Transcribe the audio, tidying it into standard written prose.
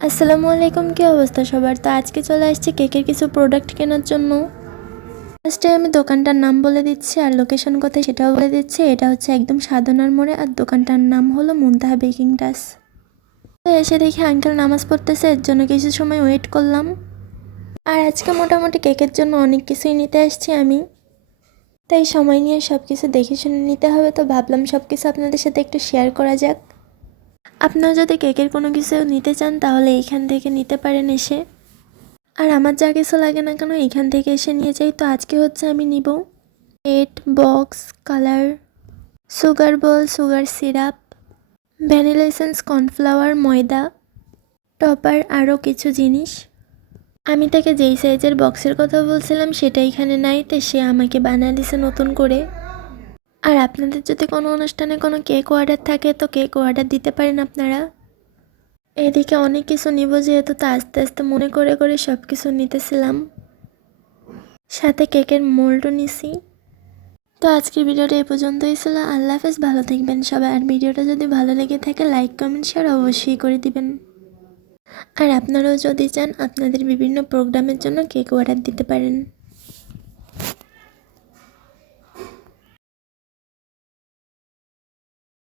আসসালামু আলাইকুম, কি অবস্থা সবার? তো আজকে চলে আসছি কেকের কিছু প্রোডাক্ট কেনার জন্য। ফার্স্টে আমি দোকানটার নাম বলে দিচ্ছি আর লোকেশন কোথায় সেটাও বলে দিচ্ছি। এটা হচ্ছে একদম সাধনার মোড়ে আর দোকানটার নাম হলো মুনতাহা বেকিং টাস। তো এসে দেখি আঙ্কেল নামাজ পড়তেছে, এর জন্য কিছু সময় ওয়েট করলাম। আর আজকে মোটামুটি কেকের জন্য অনেক কিছুই নিতে আসছি আমি, তাই সময় নিয়ে সব কিছু দেখে শুনে নিতে হবে। তো ভাবলাম সব কিছু আপনাদের সাথে একটু শেয়ার করা যাক। আপনারা যদি কেকের কোনো কিছু নিতে চান তাহলে এইখান থেকে নিতে পারেন এসে। আর আমার যা কিছু লাগে না কেন এখান থেকে এসে নিয়ে যাই। তো আজকে হচ্ছে আমি নিব plate, box, colour, sugar ball, sugar syrup, vanilla essence, cornflour, ময়দা, টপার, আরও কিছু জিনিস। আমি তাকে যেই সাইজের বক্সের কথা বলছিলাম সেটা এখানে নাই, তো সে আমাকে বানিয়ে দিছে নতুন করে। আর আপনাদের যদি কোনো অনুষ্ঠানে কোনো কেক অর্ডার থাকে তো কেক অর্ডার দিতে পারেন আপনারা। এদিকে অনেক কিছু নিব যেহেতু, তো আস্তে আস্তে মনে করে করে সব কিছু নিতেছিলাম, সাথে কেকের মোল্ডও নিছি। তো আজকের ভিডিওটা এই পর্যন্তই ছিল। আল্লাহ হাফেজ, ভালো থাকবেন সবাই। আর ভিডিওটা যদি ভালো লেগে থাকে লাইক, কমেন্ট, শেয়ার অবশ্যই করে দিবেন। আর আপনারাও যদি চান আপনাদের বিভিন্ন প্রোগ্রামের জন্য কেক অর্ডার দিতে পারেন।